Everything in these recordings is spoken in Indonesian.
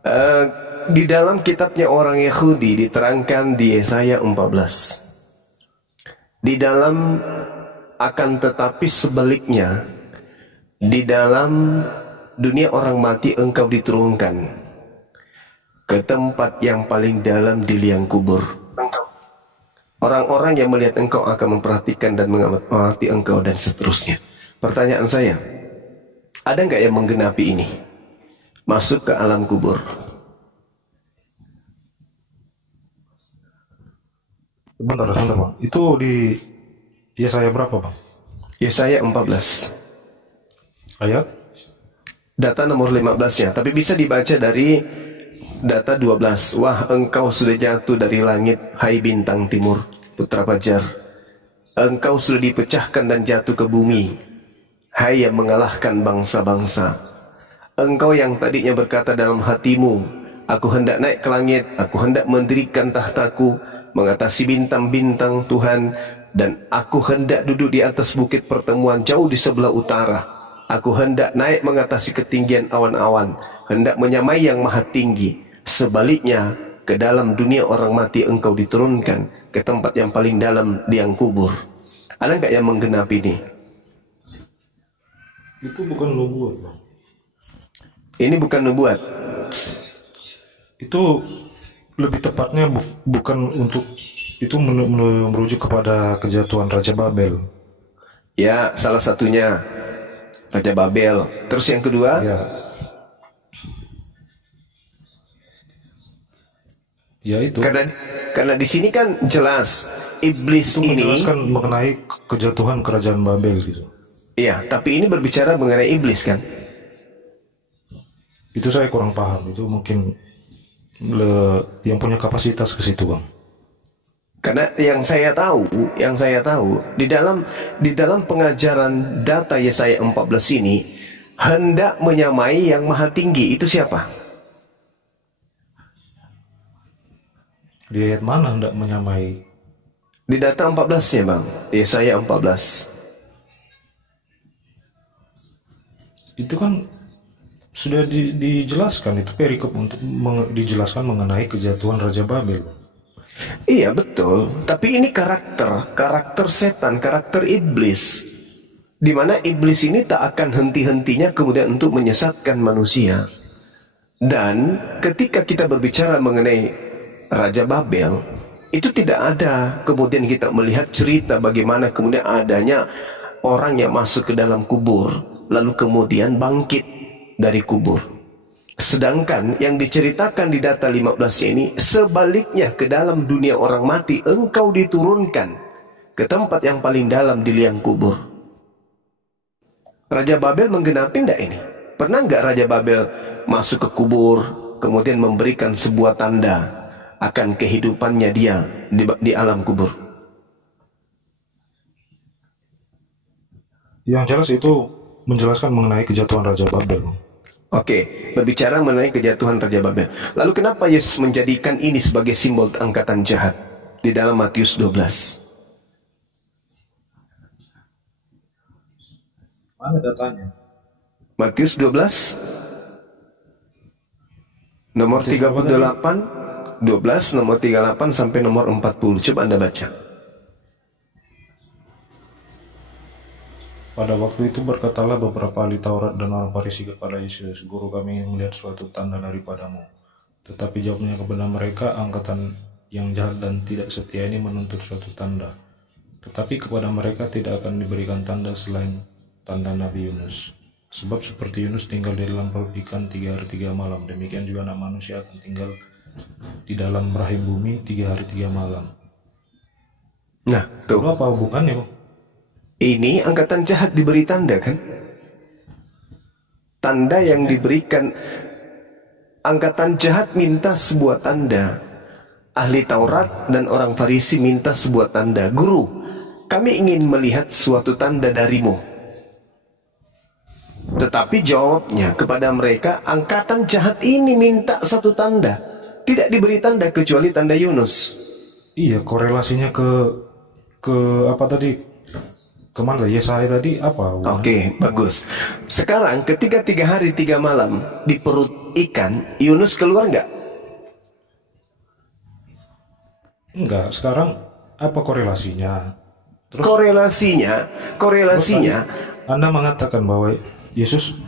Eh, di dalam kitabnya orang Yahudi diterangkan di Yesaya 14. Di dalam akan tetapi sebaliknya, di dalam dunia orang mati engkau diturunkan ke tempat yang paling dalam di liang kubur. Orang-orang yang melihat engkau akan memperhatikan dan mengamati engkau dan seterusnya. Pertanyaan saya, ada nggak yang menggenapi ini? Masuk ke alam kubur. Sebentar, Bang. Itu di Yesaya berapa, Bang? Yesaya 14. Ayat? Data nomor 15-nya, tapi bisa dibaca dari data 12. Wah, engkau sudah jatuh dari langit, hai bintang timur, putra fajar. Engkau sudah dipecahkan dan jatuh ke bumi, hai yang mengalahkan bangsa-bangsa. Engkau yang tadinya berkata dalam hatimu, aku hendak naik ke langit, aku hendak mendirikan tahtaku, mengatasi bintang-bintang Tuhan, dan aku hendak duduk di atas bukit pertemuan jauh di sebelah utara. Aku hendak naik mengatasi ketinggian awan-awan, hendak menyamai yang maha tinggi. Sebaliknya, ke dalam dunia orang mati engkau diturunkan, ke tempat yang paling dalam liang kubur. Ada nggak yang menggenapi ini? Itu bukan nubuat, Bang. Ini bukan nubuat. Itu lebih tepatnya bukan untuk itu merujuk kepada kejatuhan Raja Babel. Ya, salah satunya Raja Babel. Terus yang kedua? Ya itu. Karena di sini kan jelas iblis itu ini menjelaskan mengenai kejatuhan kerajaan Babel gitu. Iya, tapi ini berbicara mengenai iblis kan? Itu saya kurang paham. Itu mungkin yang punya kapasitas ke situ, Bang. Karena yang saya tahu di dalam pengajaran data Yesaya 14 ini hendak menyamai yang maha tinggi. Itu siapa? Di ayat mana hendak menyamai? Di data 14-nya, Bang. Yesaya 14. Itu kan sudah dijelaskan, itu perikop untuk dijelaskan mengenai kejatuhan Raja Babel. Iya betul, tapi ini karakter setan, karakter iblis, di mana iblis ini tak akan henti-hentinya kemudian untuk menyesatkan manusia. Dan ketika kita berbicara mengenai Raja Babel, itu tidak ada kemudian kita melihat cerita bagaimana kemudian adanya orang yang masuk ke dalam kubur lalu kemudian bangkit dari kubur. Sedangkan yang diceritakan di data 15 ini sebaliknya, ke dalam dunia orang mati engkau diturunkan ke tempat yang paling dalam di liang kubur. Raja Babel menggenapi enggak ini? Pernah enggak Raja Babel masuk ke kubur kemudian memberikan sebuah tanda akan kehidupannya dia di alam kubur? Yang jelas itu menjelaskan mengenai kejatuhan Raja Babel. Oke, berbicara mengenai kejatuhan Raja Babel. Lalu kenapa Yesus menjadikan ini sebagai simbol angkatan jahat di dalam Matius 12? Mana datanya? Matius 12 nomor 38, 12 nomor 38 sampai nomor 40. Coba Anda baca. Pada waktu itu berkatalah beberapa ahli Taurat dan orang Farisi kepada Yesus, Guru, kami ingin melihat suatu tanda daripadamu. Tetapi jawabnya kepada mereka, angkatan yang jahat dan tidak setia ini menuntut suatu tanda. Tetapi kepada mereka tidak akan diberikan tanda selain tanda Nabi Yunus. Sebab seperti Yunus tinggal di dalam perut ikan 3 hari 3 malam, demikian juga anak manusia akan tinggal di dalam rahim bumi 3 hari 3 malam. Nah, tuh. Apa hubungannya, Bang? Ini angkatan jahat diberi tanda kan? Tanda yang diberikan, angkatan jahat minta sebuah tanda. Ahli Taurat dan orang Farisi minta sebuah tanda. Guru, kami ingin melihat suatu tanda darimu. Tetapi jawabnya kepada mereka, angkatan jahat ini minta satu tanda. Tidak diberi tanda kecuali tanda Yunus. Iya, korelasinya ke apa tadi? Kemana Yesaya tadi apa? Oke, bagus. Sekarang ketika 3 hari 3 malam di perut ikan, Yunus keluar nggak? Enggak, sekarang apa korelasinya? Terus Korelasinya, Anda mengatakan bahwa Yesus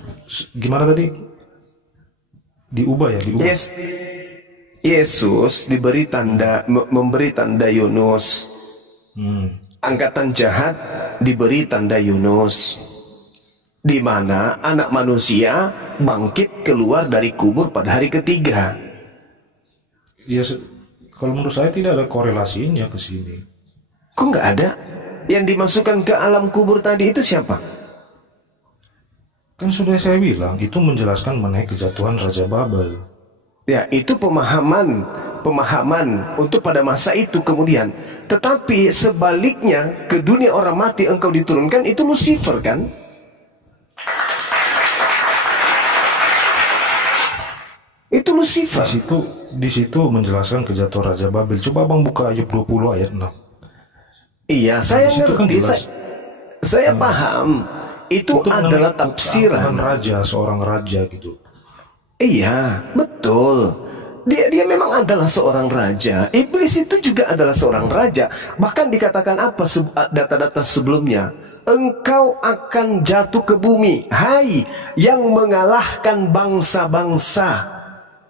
gimana tadi? Diubah ya, diubah. Yesus diberi tanda, memberi tanda Yunus. Angkatan jahat diberi tanda Yunus, di mana anak manusia bangkit keluar dari kubur pada hari ketiga. Ya, kalau menurut saya tidak ada korelasinya ke sini. Kok nggak ada? Yang dimasukkan ke alam kubur tadi itu siapa? Kan sudah saya bilang, itu menjelaskan mengenai kejatuhan Raja Babel. Ya, itu pemahaman untuk pada masa itu kemudian. Tetapi sebaliknya, ke dunia orang mati engkau diturunkan, itu Lucifer kan? Itu Lucifer. Di situ menjelaskan kejatuhan Raja Babel. Coba Abang buka Ayub 20 ayat 6. Iya, saya di situ kan ngerti, jelas. saya paham. Itu adalah tafsiran. Seorang raja gitu. Iya, betul. Dia memang adalah seorang raja. Iblis itu juga adalah seorang raja. Bahkan dikatakan apa data-data sebelumnya? Engkau akan jatuh ke bumi, hai yang mengalahkan bangsa-bangsa.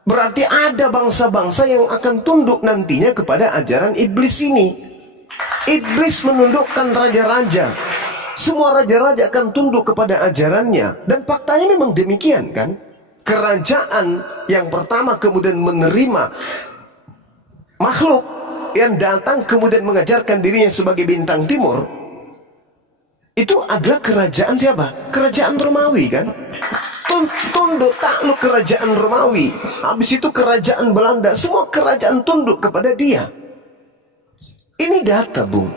Berarti ada bangsa-bangsa yang akan tunduk nantinya kepada ajaran iblis ini. Iblis menundukkan raja-raja. Semua raja-raja akan tunduk kepada ajarannya. Dan faktanya memang demikian kan? Kerajaan yang pertama kemudian menerima makhluk yang datang kemudian mengajarkan dirinya sebagai bintang timur, itu adalah kerajaan siapa? Kerajaan Romawi kan? Tunduk takluk kerajaan Romawi. Habis itu kerajaan Belanda. Semua kerajaan tunduk kepada dia. Ini data, Bung.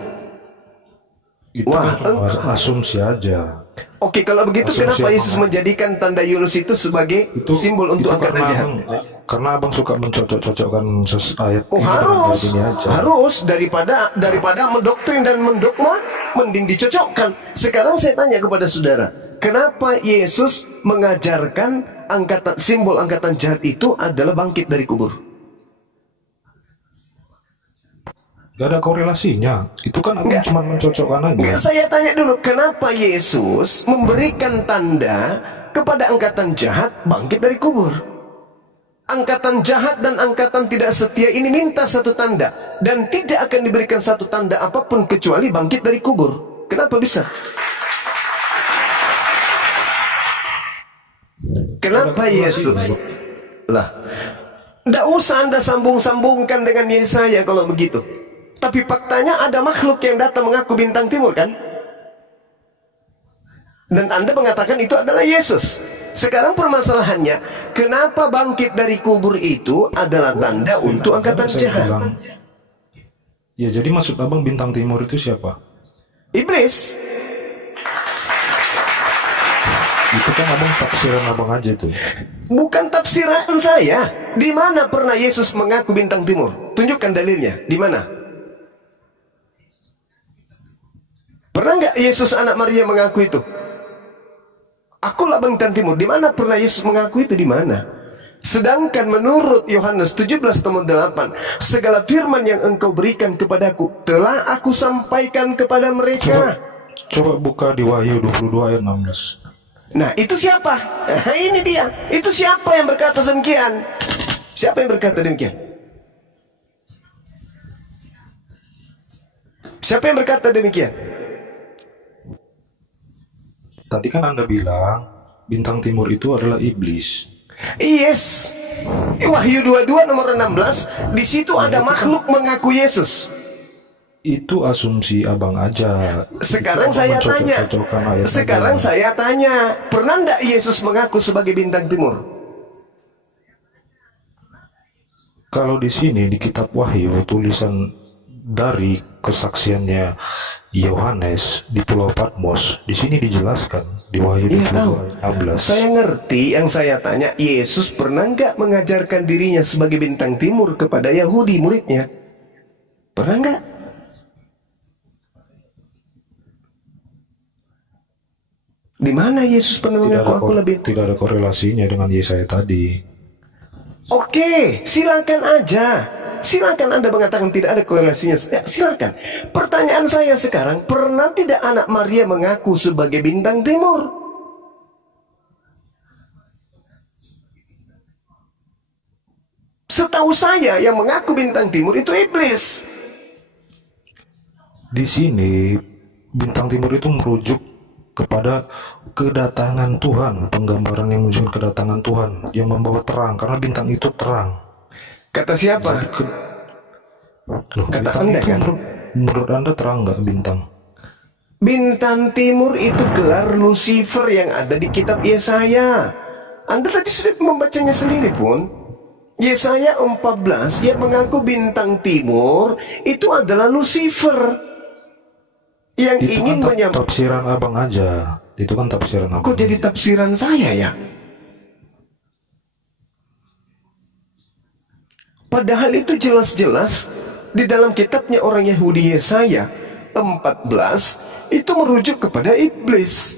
Itu kan asumsi aja. Oke, kalau begitu kenapa Yesus menjadikan tanda Yunus itu sebagai simbol untuk angkatan jahat? Karena Abang suka mencocok-cocokkan ayat. Harus daripada mendoktrin dan mendogma, mending dicocokkan. Sekarang saya tanya kepada saudara, kenapa Yesus mengajarkan simbol angkatan jahat itu adalah bangkit dari kubur? Gak ada korelasinya. Itu kan Abang cuma mencocokkan aja. Enggak, saya tanya dulu, kenapa Yesus memberikan tanda kepada angkatan jahat bangkit dari kubur? Angkatan jahat dan angkatan tidak setia ini minta satu tanda, dan tidak akan diberikan satu tanda apapun kecuali bangkit dari kubur. Kenapa bisa? Kenapa Yesus? Lah, tidak usah Anda sambung-sambungkan dengan Yesaya kalau begitu. Tapi faktanya ada makhluk yang datang mengaku bintang timur kan? Dan Anda mengatakan itu adalah Yesus. Sekarang permasalahannya, kenapa bangkit dari kubur itu adalah tanda untuk angkatan jahat? Ya, jadi maksud Abang bintang timur itu siapa? Iblis. Itu kan Abang tafsiran Abang aja tuh. Bukan tafsiran saya. Di mana pernah Yesus mengaku bintang timur? Tunjukkan dalilnya. Di mana? Pernah nggak Yesus anak Maria mengaku itu? Akulah bintang timur. Di mana pernah Yesus mengaku itu? Di mana? Sedangkan menurut Yohanes 17:8, segala firman yang engkau berikan kepadaku telah aku sampaikan kepada mereka. Coba buka di Wahyu 22 ayat 16. Nah, itu siapa? Nah, ini dia. Itu siapa yang berkata demikian? Siapa yang berkata demikian? Siapa yang berkata demikian? Tadi kan Anda bilang bintang timur itu adalah iblis. Yes. Wahyu 22 nomor 16, di situ ada makhluk mengaku Yesus. Itu asumsi Abang aja. Sekarang saya tanya, pernah enggak Yesus mengaku sebagai bintang timur? Kalau di sini di kitab Wahyu tulisan dari kesaksiannya Yohanes di Pulau Patmos, di sini dijelaskan di Wahyu 22 ayat 16. Saya ngerti, yang saya tanya, Yesus pernah enggak mengajarkan dirinya sebagai bintang timur kepada Yahudi muridnya? Pernah enggak? Di mana Yesus pernah mengaku aku lebih? Tidak ada korelasinya dengan Yesaya tadi. Oke, silakan aja. Silakan Anda mengatakan tidak ada korelasinya. Ya, silakan. Pertanyaan saya sekarang, pernah tidak anak Maria mengaku sebagai bintang timur? Setahu saya yang mengaku bintang timur itu iblis. Di sini bintang timur itu merujuk kepada kedatangan Tuhan, penggambaran yang menunjukkan kedatangan Tuhan yang membawa terang, karena bintang itu terang. Kata siapa? Loh, Kata bintang Anda itu kan? menurut Anda terang nggak bintang? Bintang timur itu gelar Lucifer yang ada di kitab Yesaya. Anda tadi sudah membacanya sendiri pun. Yesaya 14 yang mengaku bintang timur itu adalah Lucifer yang Itu ingin kan menyampaikan. tafsiran abang aja. Itu kan tafsiran abang. Kok jadi tafsiran saya ya? Padahal itu jelas-jelas di dalam kitabnya orang Yahudi Yesaya 14 itu merujuk kepada iblis.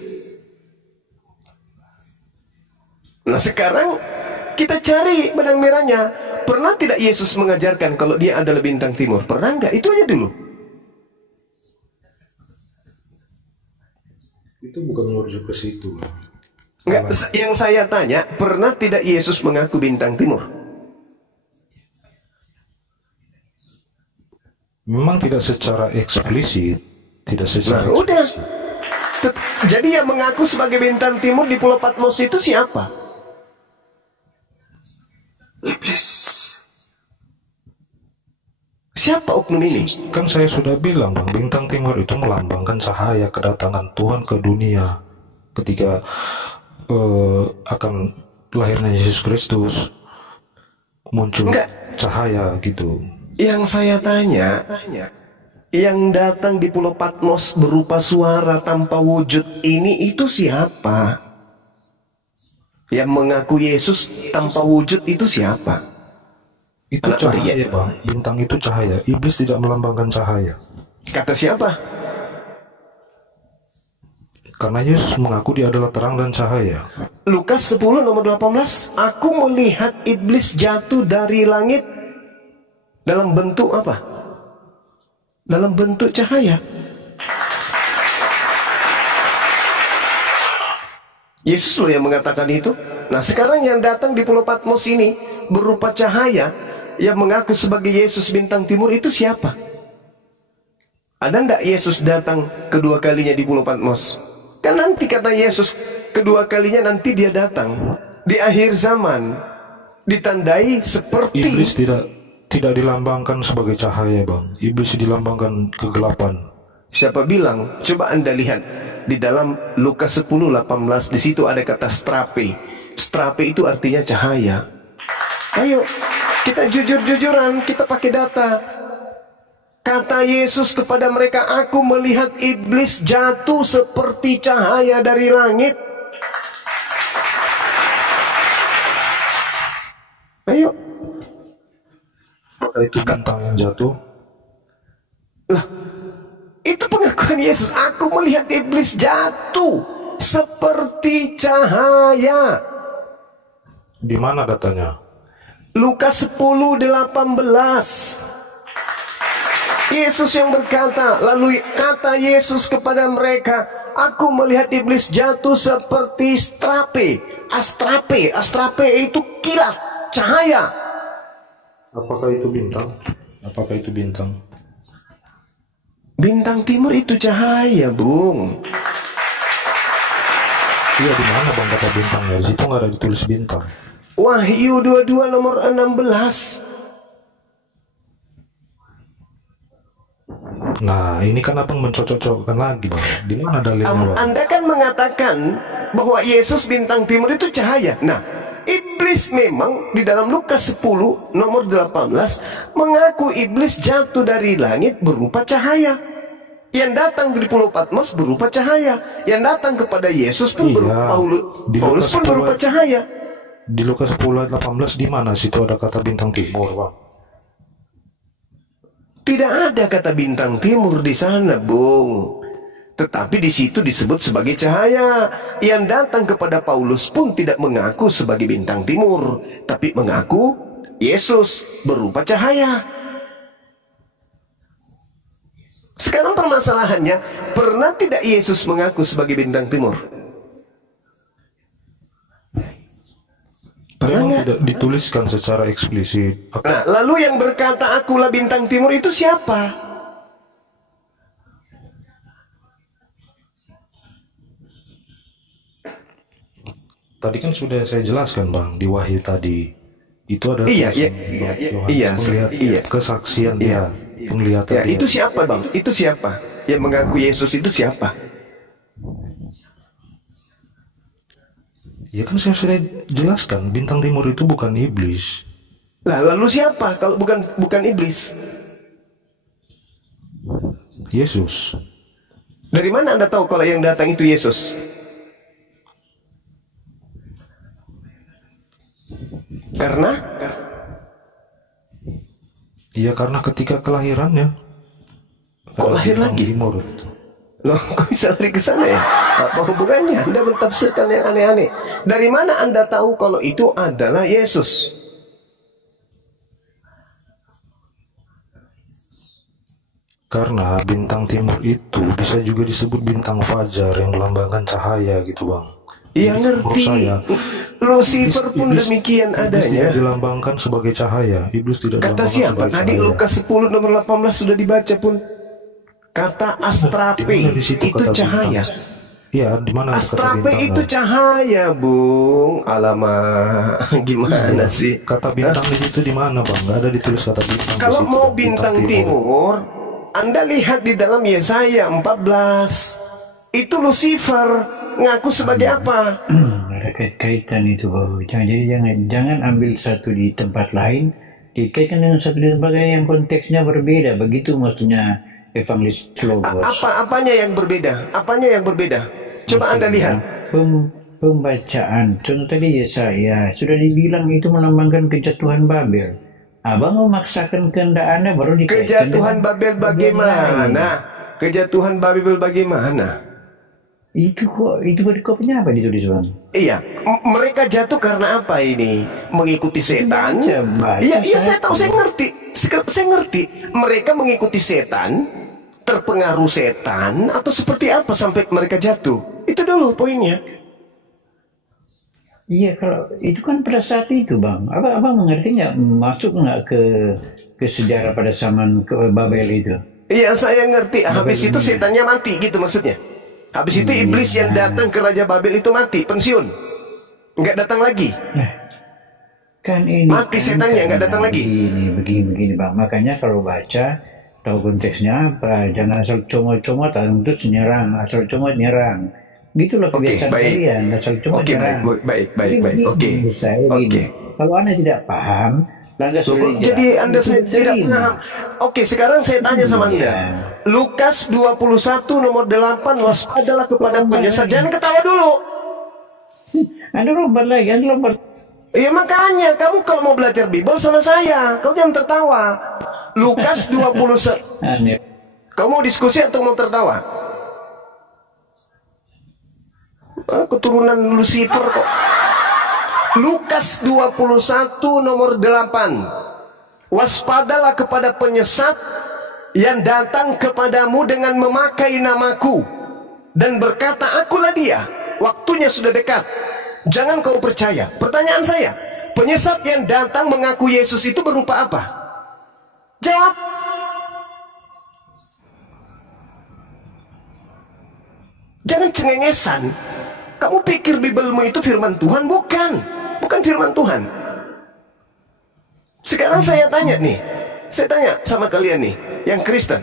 Nah sekarang kita cari benang merahnya. Pernah tidak Yesus mengajarkan kalau dia adalah bintang timur? Pernah nggak? Itu aja dulu. Itu bukan merujuk ke situ. Enggak, yang saya tanya, pernah tidak Yesus mengaku bintang timur? Memang tidak secara eksplisit, tidak secara Nah, udah. eksplisit. Jadi yang mengaku sebagai bintang timur di Pulau Patmos itu siapa? Iblis. Siapa oknum ini? Kan saya sudah bilang, Bang, bintang timur itu melambangkan cahaya kedatangan Tuhan ke dunia ketika akan lahirnya Yesus Kristus, muncul cahaya gitu. Yang saya tanya, yang datang di Pulau Patmos berupa suara tanpa wujud ini itu siapa? Yang mengaku Yesus tanpa wujud itu siapa? Itu Anak cahaya, Maria. Bang. Bintang itu cahaya. Iblis tidak melambangkan cahaya. Kata siapa? Karena Yesus mengaku dia adalah terang dan cahaya. Lukas 10 nomor 18. Aku melihat iblis jatuh dari langit dalam bentuk apa? Dalam bentuk cahaya. Yesus loh yang mengatakan itu. Nah sekarang yang datang di Pulau Patmos ini berupa cahaya yang mengaku sebagai Yesus bintang timur itu siapa? Ada ndak Yesus datang kedua kalinya di Pulau Patmos? Kan nanti kata Yesus kedua kalinya nanti dia datang di akhir zaman, ditandai seperti Iblis tidak dilambangkan sebagai cahaya, Bang. Iblis dilambangkan kegelapan. Siapa bilang? Coba Anda lihat di dalam Lukas 10:18 di situ ada kata strape. Strape itu artinya cahaya. Ayo kita jujur-jujuran, kita pakai data. Kata Yesus kepada mereka, aku melihat iblis jatuh seperti cahaya dari langit. Ayo. Apakah itu bintang yang jatuh? Lah, itu pengakuan Yesus. Aku melihat iblis jatuh seperti cahaya. Di mana datanya? Lukas 10:18. Yesus yang berkata, lalu kata Yesus kepada mereka, aku melihat iblis jatuh seperti strape. Astrape itu kilat, cahaya. Apakah itu bintang? Apakah itu bintang? Bintang timur itu cahaya, Bung. Iya, di mana, Bang, kata bintangnya? Di situ nggak ada ditulis bintang. Wahyu 22 nomor 16. Nah, ini kan abang mencocok-cocokkan lagi, Bang. Di mana dalilnya, Bang? Anda kan mengatakan bahwa Yesus bintang timur itu cahaya. Nah, iblis memang di dalam Lukas 10 nomor 18 mengaku iblis jatuh dari langit berupa cahaya. Yang datang dari Pulau Patmos berupa cahaya. Yang datang kepada Yesus pun berupa Paulus pun berupa cahaya. Di Lukas 10:18 di mana situ ada kata bintang timur, Bang? Tidak ada kata bintang timur di sana, Bung. Tetapi di situ disebut sebagai cahaya. Yang datang kepada Paulus pun tidak mengaku sebagai bintang timur, tapi mengaku Yesus berupa cahaya. Sekarang permasalahannya, pernah tidak Yesus mengaku sebagai bintang timur? Pernah Memang nggak? tidak dituliskan secara eksplisit. Nah, lalu yang berkata akulah bintang timur itu siapa? Tadi kan sudah saya jelaskan Bang, di Wahyu tadi. Itu adalah Iya, tulisan iya, Yohanes iya. kesaksian dia, penglihatan Ya, dia. itu siapa bang? Itu siapa? Yang mengaku Yesus itu siapa? Ya kan saya sudah jelaskan, bintang timur itu bukan iblis. Lah, lalu siapa kalau bukan iblis? Yesus. Dari mana Anda tahu kalau yang datang itu Yesus? Karena Iya, karena ketika kelahirannya. kok lahir bintang lagi? timur itu. Loh, kok bisa lari ke sana ya? Apa hubungannya? Anda mentafsirkan yang aneh-aneh. Dari mana Anda tahu kalau itu adalah Yesus? Karena bintang timur itu bisa juga disebut bintang fajar yang melambangkan cahaya gitu Bang. Iya, Jadi, menurut ngerti. saya, Lucifer pun iblis- demikian Iblis adanya. tidak dilambangkan sebagai cahaya. Iblis tidak Kata dilambangkan siapa? sebagai Tadi cahaya. Lukas 10 nomor 18 sudah dibaca pun. Kata astrape Di mana di situ itu kata cahaya. bintang? Iya, di mana kata Astrape bintang? itu cahaya, Bung. Alamak, gimana sih? Kata bintang di situ di mana Bang? Nggak ada ditulis kata bintang. di Kalau situ, mau Bang. bintang timur, Anda lihat di dalam Yesaya 14. Itu Lucifer ngaku sebagai apa? Ada kait-kaitan itu, Bang. Jangan ambil satu di tempat lain dikaitkan dengan satu di tempat lain yang konteksnya berbeda. Begitu maksudnya evangelis Logos. Apanya yang berbeda? Apanya yang berbeda? Coba Anda lihat. Pembacaan contoh tadi Yesaya sudah dibilang itu melambangkan kejatuhan Babel. Abang memaksakan kehendak Anda baru dikaitkan Kejatuhan dengan Babel bagian lain. bagaimana? Kejatuhan Babel bagaimana? Itu kodenya apa ditulis, Bang? Iya, mereka jatuh karena apa ini? Mengikuti setan? baca Iya, saya satu. tahu, saya ngerti. Saya ngerti. Mereka mengikuti setan, terpengaruh setan, atau seperti apa sampai mereka jatuh? Itu dulu poinnya. Iya, kalau itu kan pada saat itu, Bang. Abang mengerti nggak, masuk nggak ke sejarah pada zaman ke Babel itu? Iya, saya ngerti. Habis itu setannya mati, gitu maksudnya. Habis itu iblis yang datang ke Raja Babel itu mati, pensiun. Nggak datang lagi. Kan ini Mati setannya, nggak datang lagi. Begini, Bang. Makanya kalau baca tahu konteksnya apa, jangan asal comot-comot terus nyerang, asal comot nyerang. Gitulah kebiasaan baik. kalian, asal comot Oke, nyerang. baik. Jadi begini, Oke. saya begini. Oke. Kalau Anda tidak paham, langkah sudah Jadi Anda saya tidak paham. Oke, sekarang saya tanya sama Anda. Lukas 21 nomor 8, waspadalah kepada penyesat. Jangan ketawa dulu. Anda lompat. Iya, makanya kamu kalau mau belajar Bible sama saya, kau jangan tertawa. Lukas 21. Aneh. Kau mau diskusi atau mau tertawa? Keturunan Lucifer kok. Lukas 21 nomor 8. Waspadalah kepada penyesat yang datang kepadamu dengan memakai namaku dan berkata, akulah dia, waktunya sudah dekat, jangan kau percaya. Pertanyaan saya, penyesat yang datang mengaku Yesus itu berupa apa? Jawab. Jangan cengengesan. Kamu pikir Bibelmu itu firman Tuhan? Bukan firman Tuhan. Sekarang saya tanya nih, saya tanya sama kalian nih, yang Kristen.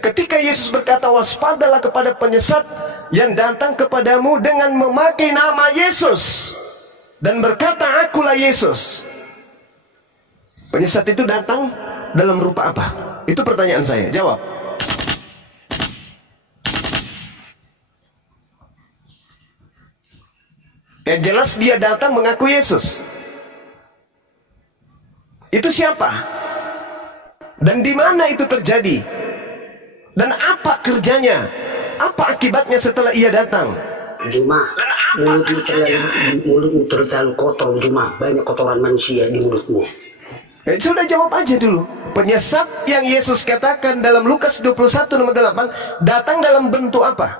Ketika Yesus berkata, waspadalah kepada penyesat yang datang kepadamu dengan memakai nama Yesus dan berkata, akulah Yesus. Penyesat itu datang dalam rupa apa? Itu pertanyaan saya, jawab. Yang jelas dia datang mengaku Yesus. Itu siapa? Dan di mana itu terjadi? Dan apa kerjanya? Apa akibatnya setelah ia datang? Juma, mulutmu terlalu kotor, Juma. Banyak kotoran manusia di mulutmu. Sudah jawab aja dulu. Penyesat yang Yesus katakan dalam Lukas 21 nomor 8 datang dalam bentuk apa?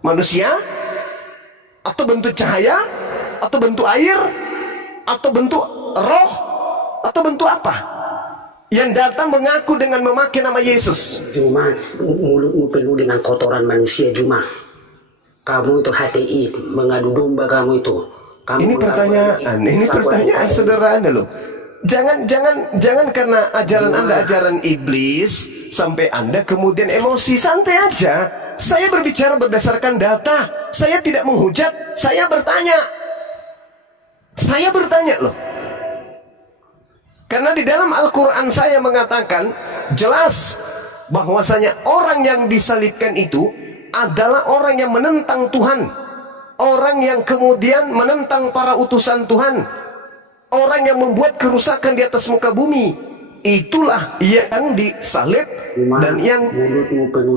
Manusia? Atau bentuk cahaya? Atau bentuk air? Atau bentuk roh? Atau bentuk apa? Yang datang mengaku dengan memakai nama Yesus. Juma, mulutmu penuh dengan kotoran manusia, Juma. Kamu itu HTI, mengadu domba kamu itu. Ini pertanyaan sederhana loh. Jangan karena ajaran Anda ajaran iblis sampai Anda kemudian emosi. Santai aja. Saya berbicara berdasarkan data. Saya tidak menghujat. Saya bertanya. Saya bertanya loh. Karena di dalam Al-Quran saya mengatakan jelas bahwasanya orang yang disalibkan itu adalah orang yang menentang Tuhan. Orang yang kemudian menentang para utusan Tuhan. Orang yang membuat kerusakan di atas muka bumi. Itulah yang disalib dan yang...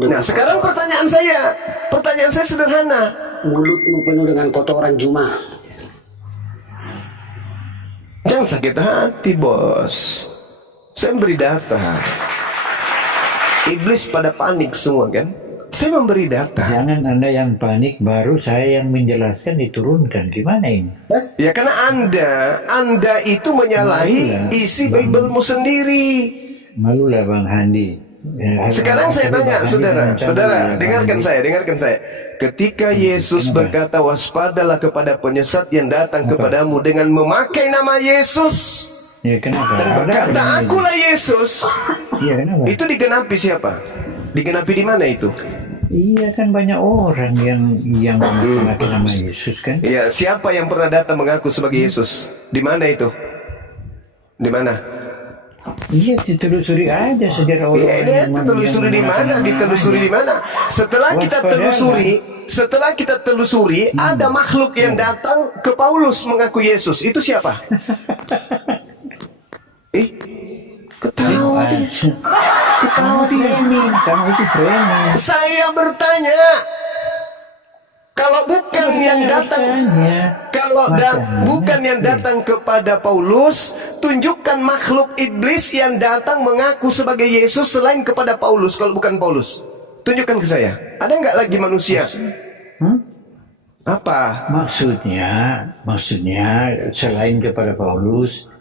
Nah sekarang pertanyaan saya sederhana. Mulutmu penuh dengan kotoran, Juma. Jangan sakit hati, bos. Saya memberi data. Iblis pada panik semua kan. Saya memberi data. Jangan Anda yang panik, baru saya yang menjelaskan diturunkan. Gimana ini? Ya karena Anda itu menyalahi isi Bible-mu sendiri. Malulah Bang Handi. Sekarang saya tanya, saudara, dengarkan saya. Ketika Yesus berkata, waspadalah kepada penyesat yang datang kepadamu dengan memakai nama Yesus. Ya, kenapa? Dan berkata, akulah Yesus. Iya, kenapa? Itu digenapi siapa? Digenapi di mana itu? Iya kan banyak orang yang memakai nama Yesus kan? Iya, siapa yang pernah datang mengaku sebagai Yesus? Di mana itu? Di mana? Iya, ditelusuri aja sejarah orang. Iya, ditelusuri di mana? Ditelusuri di mana? Setelah kita telusuri, ada makhluk yang datang ke Paulus mengaku Yesus. Itu siapa? Ketawa dia. Kamu itu framing. Saya bertanya, kalau bukan yang datang, bukan yang datang kepada Paulus, tunjukkan makhluk iblis yang datang mengaku sebagai Yesus selain kepada Paulus. Kalau bukan Paulus, tunjukkan ke saya. Ada nggak lagi manusia? Apa? Maksudnya selain kepada Paulus.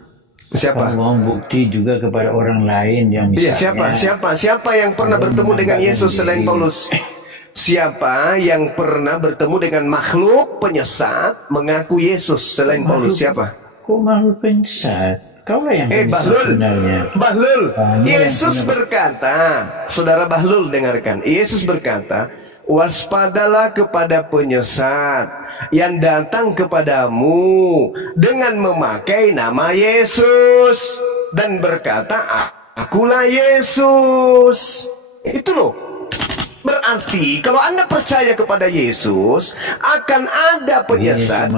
Siapa? Mau bukti juga kepada orang lain yang misalnya. Iya, siapa yang pernah bertemu dengan Yesus selain Paulus? Siapa yang pernah bertemu dengan makhluk penyesat mengaku Yesus selain Paulus? Siapa? Kok makhluk penyesat? Kau lah yang penyesat sebenarnya. Bahlul. Yesus berkata, saudara Bahlul dengarkan. Yesus berkata, waspadalah kepada penyesat yang datang kepadamu dengan memakai nama Yesus dan berkata, akulah Yesus. Itu loh. Berarti kalau Anda percaya kepada Yesus, akan ada penyesat.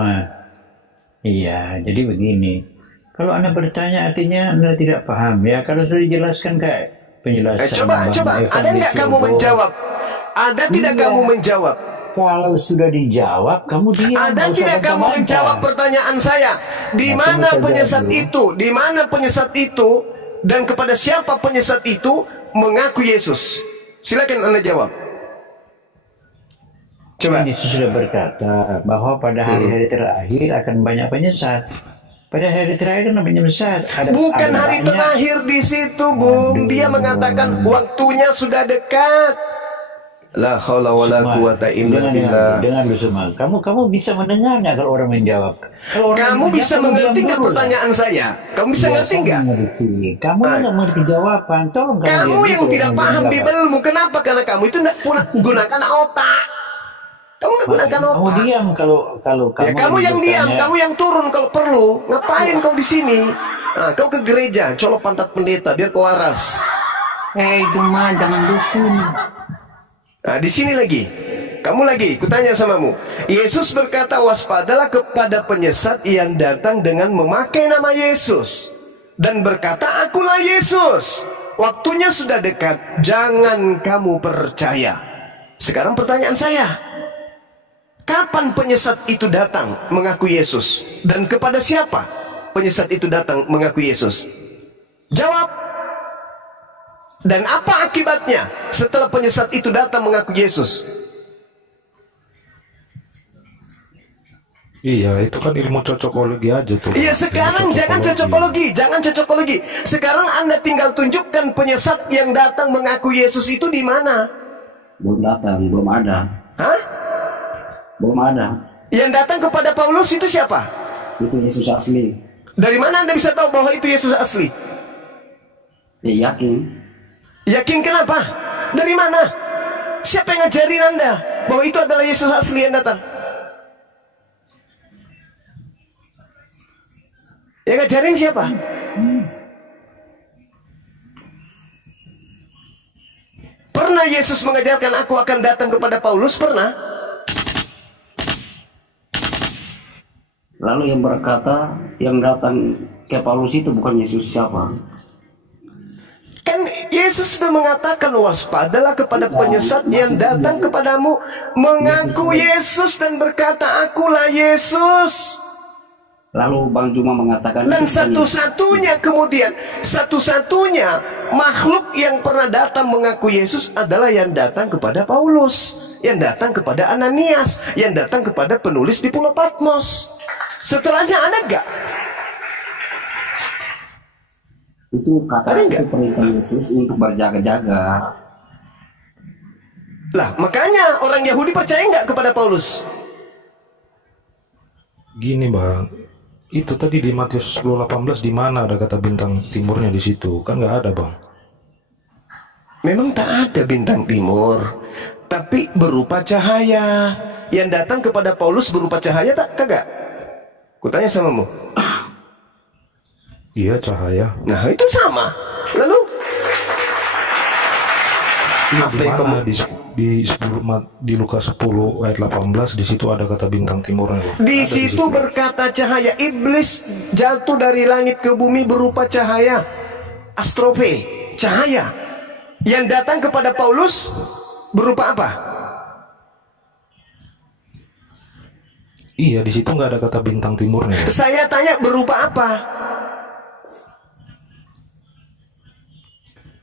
Iya, jadi begini. Kalau Anda bertanya artinya Anda tidak paham ya. Kalau sudah dijelaskan kayak penjelasan. Coba, ada nggak kamu menjawab? Ada tidak kamu menjawab? Kalau sudah dijawab, kamu diam. Ada tidak kamu menjawab pertanyaan saya? Di mana penyesat itu? Di mana penyesat itu? Dan kepada siapa penyesat itu mengaku Yesus? Silakan Anda jawab. Coba. Yesus sudah berkata bahwa pada hari-hari terakhir akan banyak penyesat. Pada hari terakhir kan penyesat. Bukan hari terakhir di situ, Bung. Dia mengatakan waktunya sudah dekat. La haula wala quwata illa billah. Dengar lu semua. Kamu bisa mendengar nggak kalau orang menjawab? Kamu bisa mengerti nggak pertanyaan saya? Kamu bisa ngerti nggak? Kamu nggak mengerti jawaban. Tolong kamu yang tidak paham Bibelmu. Kenapa? Karena kamu itu tidak gunakan otak. Kamu nggak gunakan otak. Kamu diam kalau kamu. Ya, kamu yang diam, kamu yang turun kalau perlu. Ngapain kau di sini? Nah, kau ke gereja, colok pantat pendeta biar kau waras. Cuma jangan dusun. Nah, di sini lagi. Kamu lagi, kutanya samamu. Yesus berkata, waspadalah kepada penyesat yang datang dengan memakai nama Yesus dan berkata, akulah Yesus. Waktunya sudah dekat, jangan kamu percaya. Sekarang pertanyaan saya, kapan penyesat itu datang mengaku Yesus? Dan kepada siapa penyesat itu datang mengaku Yesus? Jawab. Dan apa akibatnya setelah penyesat itu datang mengaku Yesus? Iya, itu kan ilmu cocokologi aja tuh. Iya, sekarang jangan cocokologi, jangan cocokologi. Sekarang Anda tinggal tunjukkan penyesat yang datang mengaku Yesus itu di mana? Belum datang, belum ada. Hah? Belum ada. Yang datang kepada Paulus itu siapa? Itu Yesus asli. Dari mana Anda bisa tahu bahwa itu Yesus asli? Ya yakin. Yakin kenapa? Dari mana? Siapa yang ngajarin Anda bahwa itu adalah Yesus asli yang datang? Yang ngajarin siapa? Pernah Yesus mengajarkan aku akan datang kepada Paulus? Pernah? Lalu yang berkata yang datang ke Paulus itu bukan Yesus siapa? Kan Yesus sudah mengatakan, waspadalah kepada penyesat yang datang kepadamu mengaku Yesus dan berkata, akulah Yesus. Lalu Bang Juma mengatakan, dan satu-satunya kemudian, satu-satunya makhluk yang pernah datang mengaku Yesus adalah yang datang kepada Paulus, yang datang kepada Ananias, yang datang kepada penulis di Pulau Patmos. Setelahnya ada enggak? Itu kata itu perintah Yesus untuk berjaga-jaga. Lah, makanya orang Yahudi percaya enggak kepada Paulus? Gini Bang, itu tadi di Matius 10:18 di mana ada kata bintang timurnya di situ? Kan nggak ada Bang. Memang tak ada bintang timur, tapi berupa cahaya. Yang datang kepada Paulus berupa cahaya tak? Kagak? Kutanya samamu. Iya, cahaya. Nah, itu sama. Lalu apa yang kamu di Lukas 10 ayat 18 di situ ada kata bintang timurnya. Di situ berkata cahaya. Iblis jatuh dari langit ke bumi berupa cahaya, astrope, cahaya. Yang datang kepada Paulus berupa apa? Iya, di situ nggak ada kata bintang timurnya. Saya tanya berupa apa?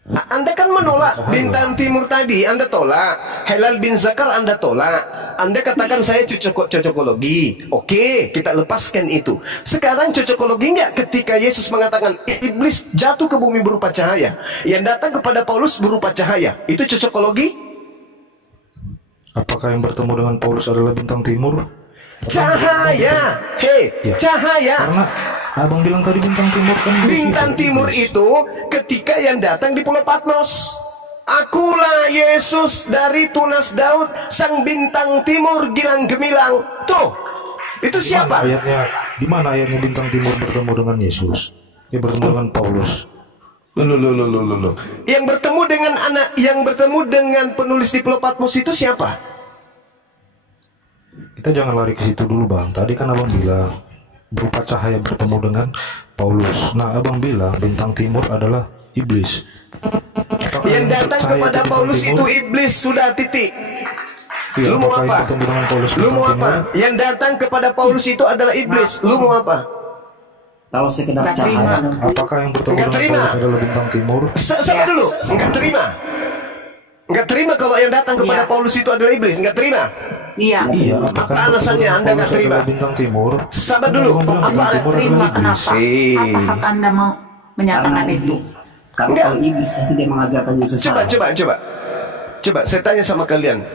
Anda kan menolak bintang timur tadi, Anda tolak. Helal bin Zakar Anda tolak. Anda katakan saya cocokologi. Oke, kita lepaskan itu. Sekarang cocokologi enggak ketika Yesus mengatakan iblis jatuh ke bumi berupa cahaya, yang datang kepada Paulus berupa cahaya. Itu cocokologi? Apakah yang bertemu dengan Paulus adalah bintang timur? Cahaya. Hei, ya. Cahaya. Karena Abang bilang tadi bintang timur kan. Bintang timur itu ketika yang datang di Pulau Patmos. Akulah Yesus dari tunas Daud, sang bintang timur gilang gemilang. Tuh, itu siapa? Di mana ayatnya bintang timur bertemu dengan Yesus? Dia bertemu dengan Paulus. Loh. Yang bertemu dengan yang bertemu dengan penulis di Pulau Patmos itu siapa? Kita jangan lari ke situ dulu Bang. Tadi kan Abang bilang berupa cahaya bertemu dengan Paulus. Nah, Abang bilang bintang timur adalah iblis. Apakah yang datang kepada Paulus timur? Itu iblis, sudah titik. Ya, lu mau apa? Lu mau apa? Yang datang kepada Paulus itu adalah iblis. Lu mau apa? Kalau sekedar cahaya. Apakah yang bertemu dengan Paulus adalah bintang timur? Sabar dulu, enggak terima. Enggak terima kalau yang datang kepada Paulus itu adalah iblis. Enggak terima. Iya. Apa alasannya Anda nggak terima? Bintang timur. Sabar dulu. Apa terima? Kenapa? Apa hak Anda mau menyatakan itu? Kalau iblis pasti dia mengajarkan Yesus. Coba saya tanya sama kalian.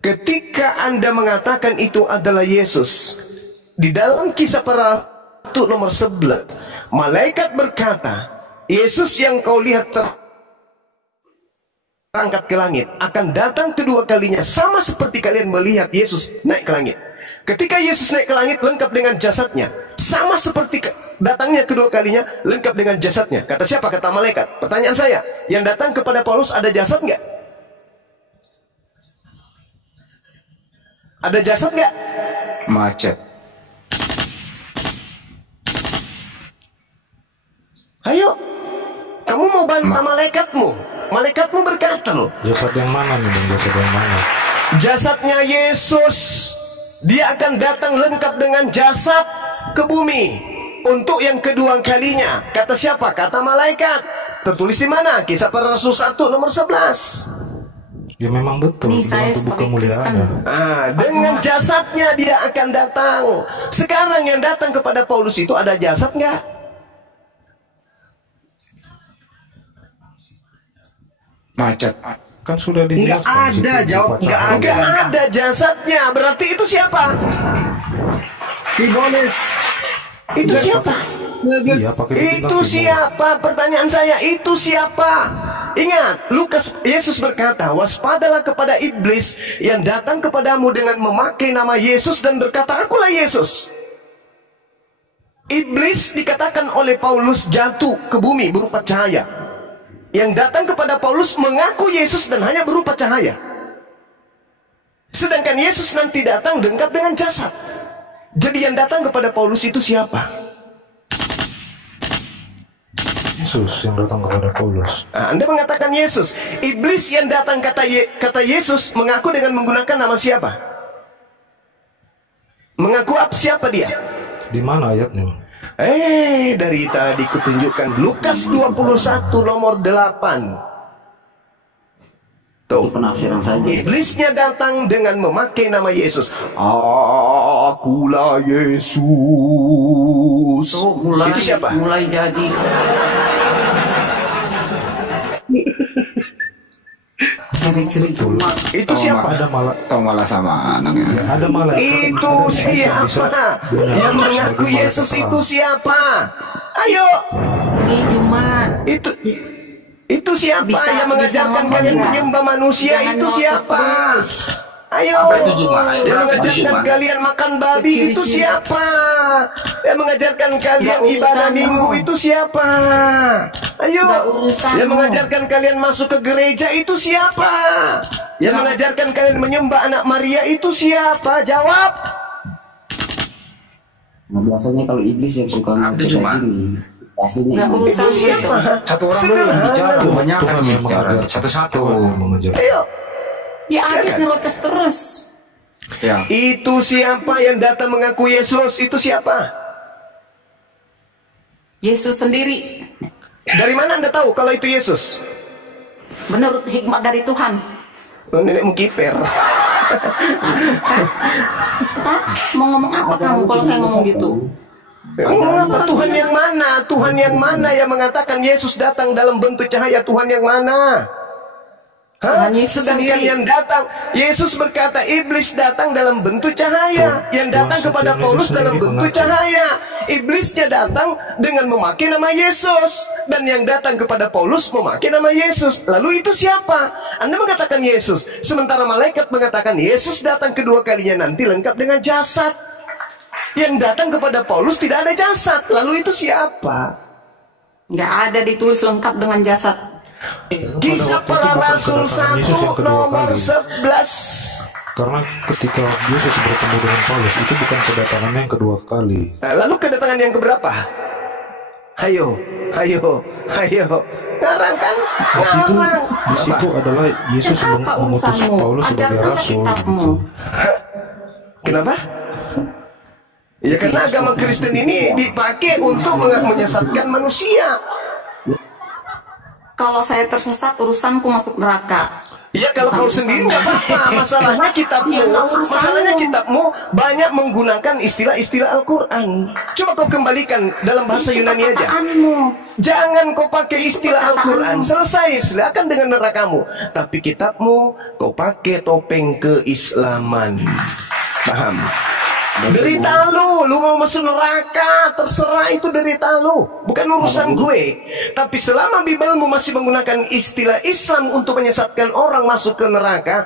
Ketika Anda mengatakan itu adalah Yesus, di dalam Kisah Para Rasul nomor 11, malaikat berkata, Yesus yang kau lihat angkat ke langit akan datang kedua kalinya, sama seperti kalian melihat Yesus naik ke langit. Ketika Yesus naik ke langit lengkap dengan jasadnya, sama seperti datangnya kedua kalinya lengkap dengan jasadnya. Kata siapa? Kata malaikat. Pertanyaan saya, yang datang kepada Paulus ada jasad nggak? Ada jasad nggak? Macet. Ayo, kamu mau bantah malaikatmu? Malaikatmu berkata loh. Jasad yang mana nih Bang? Jasad yang mana? Jasadnya Yesus. Dia akan datang lengkap dengan jasad ke bumi untuk yang kedua kalinya. Kata siapa? Kata malaikat. Tertulis di mana? Kisah Para Rasul 1 nomor 11. Ya memang betul. Nih, saya Dalam tubuh sebagai kemuliaan Kristen. ada. Dengan jasadnya dia akan datang. Sekarang yang datang kepada Paulus itu ada jasad nggak? Macet. Kan sudah Nggak dijelaskan. di situ, ada, jawab upacara. nggak ada. Nggak ada jasadnya. Berarti itu siapa? Sibolis. Itu siapa? Iya, pakai bintang Itu timur. siapa? Pertanyaan saya, itu siapa? Ingat, Yesus berkata, waspadalah kepada iblis yang datang kepadamu dengan memakai nama Yesus dan berkata, akulah Yesus. Iblis dikatakan oleh Paulus jatuh ke bumi berupa cahaya. Yang datang kepada Paulus mengaku Yesus dan hanya berupa cahaya. Sedangkan Yesus nanti datang lengkap dengan jasad. Jadi yang datang kepada Paulus itu siapa? Yesus yang datang kepada Paulus. Nah, Anda mengatakan Yesus. Iblis yang datang kata Yesus mengaku dengan menggunakan nama siapa? Mengaku siapa dia? Di mana ayatnya? Dari tadi kutunjukkan Lukas 21 nomor 8. Itu Tuh, penafsiran saja. iblisnya datang dengan memakai nama Yesus. Akulah Yesus. Tuh, mulai, Itu siapa? mulai jadi. Ciri-ciri cuma. Itu siapa? Ada malah. Atau malah sama anaknya. Ya, ada malah. Itu siapa? Yang mengaku Yesus itu siapa? Ayo. Ini Jumat. Itu siapa Bisa- yang bisa mengajarkan ngomong kalian nggak? menyembah manusia? Jangan Itu ngotot siapa? terus. Ayo. Apa itu Jumat? Ayo, Yang berapa mengajarkan Jumat? kalian makan babi itu Ciri-ciri. siapa? Yang mengajarkan kalian Nggak ibadah urusanmu. minggu itu siapa? Ayo. Nggak urusanmu. Yang mengajarkan kalian masuk ke gereja itu siapa? Yang Nggak. mengajarkan kalian menyembah anak Maria itu siapa? Jawab. Nah, biasanya kalau iblis yang suka ngomong Itu kayak cuma. gini, aslinya Nggak iblis. usah. Itu siapa? Satu orang dulu yang bicara, banyak Tuhan kan yang yang bicara. mengajar. Satu-satu. Tuhan yang mengajar. Ayo. Ya habis Silakan. nyerocos terus. Ya. Itu siapa yang datang mengaku Yesus? Itu siapa? Yesus sendiri. Dari mana Anda tahu kalau itu Yesus? Menurut hikmat dari Tuhan. Oh, nenekmu kiper. Hah? Mau ngomong apa kamu kalau saya ngomong gitu? Ngomong apa? Tuhan yang mana? Tuhan yang mana yang mengatakan Yesus datang dalam bentuk cahaya? Tuhan yang mana? Hah? Tuhan Yesus Sedangkan sendiri. yang datang, Yesus berkata iblis datang dalam bentuk cahaya. Yang datang Tuhan kepada Yesus Paulus sendiri dalam bentuk mengaku. cahaya. Iblisnya datang dengan memakai nama Yesus. Dan yang datang kepada Paulus memakai nama Yesus. Lalu itu siapa? Anda mengatakan Yesus. Sementara malaikat mengatakan Yesus datang kedua kalinya nanti lengkap dengan jasad. Yang datang kepada Paulus tidak ada jasad. Lalu itu siapa? Nggak ada ditulis lengkap dengan jasad. Kisah waktu itu Para bukan Rasul kedatangan Yesus yang 1 kedua nomor kali. 11. Karena ketika Yesus bertemu dengan Paulus itu bukan kedatangannya yang kedua kali. Nah, lalu kedatangan yang keberapa? Hayo, hayo, hayo. Ngarang kan? Ngarang. Di situ adalah Yesus Kenapa mengutus urusanmu? Paulus sebagai Ajarkanlah rasul. kitabmu. Gitu. Kenapa? Ya karena agama Kristen ini dipakai untuk menyesatkan manusia. Kalau saya tersesat, urusanku masuk neraka. Ya kalau kau sendiri nggak apa-apa. Masalahnya kitabmu, Ya, nggak urusanmu. masalahnya kitabmu banyak menggunakan istilah-istilah Al-Quran. Coba kau kembalikan dalam bahasa Itu Yunani aja. perkataanmu. Jangan kau pakai istilah Al-Quran. perkataanmu. Selesai, silakan dengan nerakamu. Tapi kitabmu kau pakai topeng keislaman. Paham? Derita lu mau masuk neraka, terserah itu derita lu, bukan urusan gue. Tapi selama Bibelmu masih menggunakan istilah Islam untuk menyesatkan orang masuk ke neraka,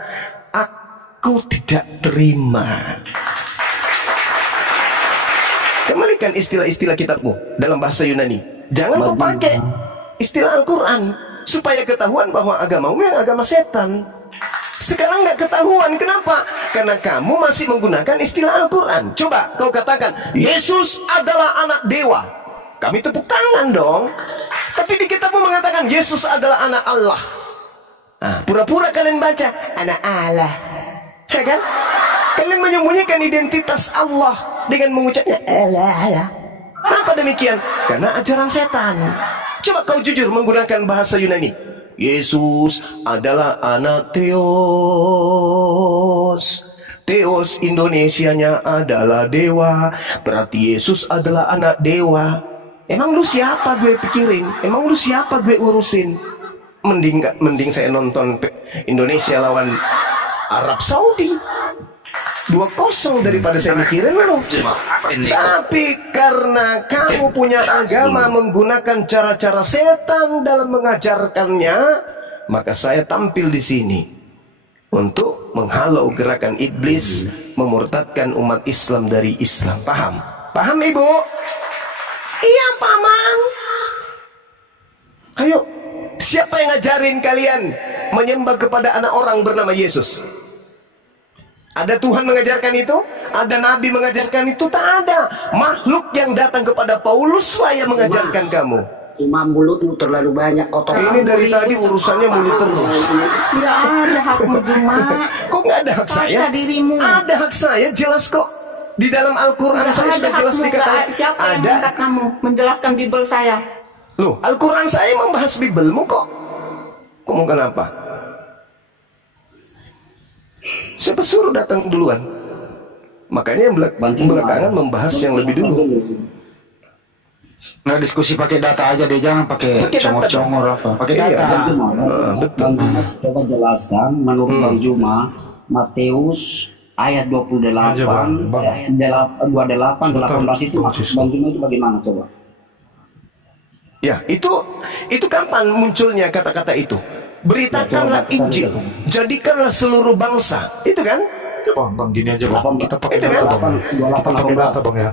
aku tidak terima. Kembalikan istilah-istilah kitabmu dalam bahasa Yunani. Jangan kau pakai istilah Al-Quran supaya ketahuan bahwa agamamu yang agama setan. Sekarang nggak ketahuan, kenapa? Karena kamu masih menggunakan istilah Al-Quran. Coba kau katakan, Yesus adalah anak dewa. Kami tepuk tangan dong. Tapi di kitabmu mengatakan, Yesus adalah anak Allah. Pura-pura kalian baca anak Allah, ya kan? Kalian menyembunyikan identitas Allah dengan mengucapnya Allah. Kenapa demikian? Karena ajaran setan. Coba kau jujur menggunakan bahasa Yunani. Yesus adalah anak Theos. Theos Indonesianya adalah dewa. Berarti Yesus adalah anak dewa. Emang lu siapa gue pikirin? Emang lu siapa gue urusin? Mending saya nonton Indonesia lawan Arab Saudi 2-0 daripada saya mikirin lu. Tapi karena kamu punya agama menggunakan cara-cara setan dalam mengajarkannya, maka saya tampil di sini untuk menghalau gerakan iblis memurtadkan umat Islam dari Islam. Paham? Paham Ibu? Iya, paman. Ayo, siapa yang ngajarin kalian menyembah kepada anak orang bernama Yesus? Ada Tuhan mengajarkan itu? Ada Nabi mengajarkan itu? Tak ada. Makhluk yang datang kepada Paulus lah yang mengajarkan kamu. Cuma mulutmu terlalu banyak kotor. Ini dari tadi urusannya mulut terus. Tidak ada hakmu Juma. Kok nggak ada hak saya? Baca dirimu. Ada hak saya, jelas kok. Di dalam Al-Quran saya sudah jelas dikatakan. Siapa yang Ada. mengangkat kamu menjelaskan Bible saya? Loh, Al-Quran saya membahas Bibelmu kok. Kamu kenapa? Siapa suruh datang duluan? Makanya yang belakangan membahas yang lebih dulu. Nah, diskusi pakai data aja deh, jangan pakai congor-congor apa. Pakai data. Betul. Coba jelaskan menurut Bang Juma, Matius ayat 28, ayat 28, 18 itu maksud Bang Juma itu bagaimana coba? Ya, itu kapan munculnya kata-kata itu? Beritakanlah Injil, jadikanlah seluruh bangsa. Itu kan? Coba Bang, gini aja Bang. Kita pakai Itu data kan? Bang. Kita pakai data Bang ya.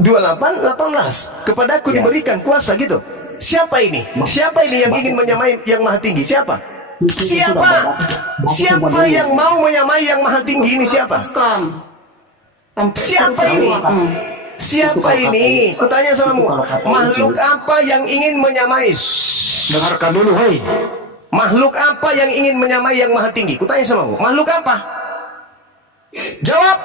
28:18 kepadaku diberikan kuasa gitu. Siapa ini? Siapa ini yang ingin menyamai yang maha tinggi? Siapa? Siapa? Siapa yang mau menyamai yang maha tinggi ini siapa? Siapa ini? Siapa ini? Kutanya samamu. Makhluk apa yang ingin menyamai? Dengarkan dulu, hei. Makhluk apa yang ingin menyamai yang maha tinggi? Kutanya samamu. Makhluk apa? Jawab.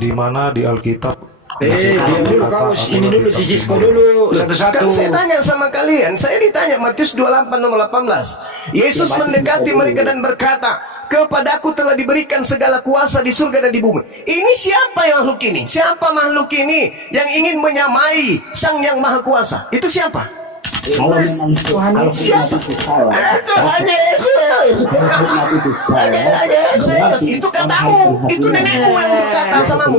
Di mana di Alkitab? Diam dulu kau, ini dulu Sisko dulu satu-satu. Kan saya tanya sama kalian, saya ditanya Matius 28 nomor 18. Yesus mendekati mereka dan berkata, kepadaku telah diberikan segala kuasa di surga dan di bumi. Ini siapa yang makhluk ini? Siapa makhluk ini yang ingin menyamai Sang Yang Maha Kuasa? Itu siapa? Tuhan Siapa? Tuhan Yesus. Itu katamu, itu nenekmu yang berkata samamu.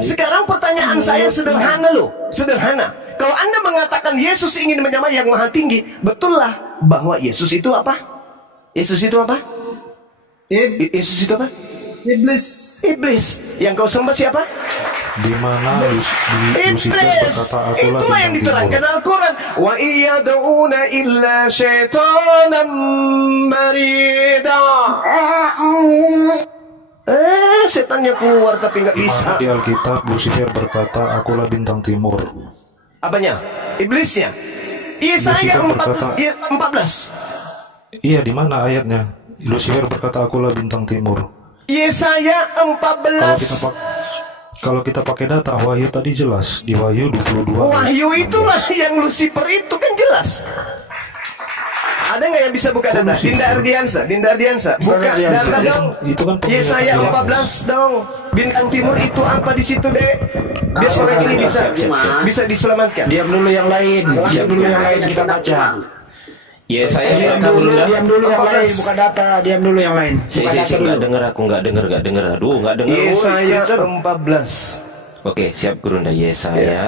Sekarang pertanyaan saya sederhana loh, sederhana. Kalau Anda mengatakan Yesus ingin menyamai yang maha tinggi, betullah bahwa Yesus itu apa? Yesus itu apa? Yesus itu apa? Iblis. Iblis. Yang kau sembah siapa? Di mana Lucifer berkata, akulah itulah yang bintang diterangkan timur. Al-Quran. Wa iyad'una illa syaitanan marida. Setannya keluar tapi nggak Di bisa. mana di Alkitab Lucifer berkata, akulah bintang timur. Apanya? Iblisnya. Yesaya Lucifer berkata- 14. Iya, di mana ayatnya? Lucifer berkata, akulah bintang timur. Yesaya 14. Kalau kita pakai data Wahyu tadi jelas di Wahyu 22. Wahyu itulah yang Lucifer itu kan jelas. Ada nggak yang bisa buka data? Dinda Ardiansa, buka data dong. Itu kan Yesaya 14 dong. Bintang timur itu apa di situ, Dek? Biar koreksi bisa diselamatkan. Diam dulu yang lain. Diam dulu yang lain kita baca. Yesaya Diam berapa dulu, Bunda? diam dulu yang lain, buka data, diam dulu yang lain. Si Buka data nggak dulu. dengar, aku nggak dengar. Aduh, nggak dengar. Yesaya 14. Oke, siap Gurunda. Yesaya.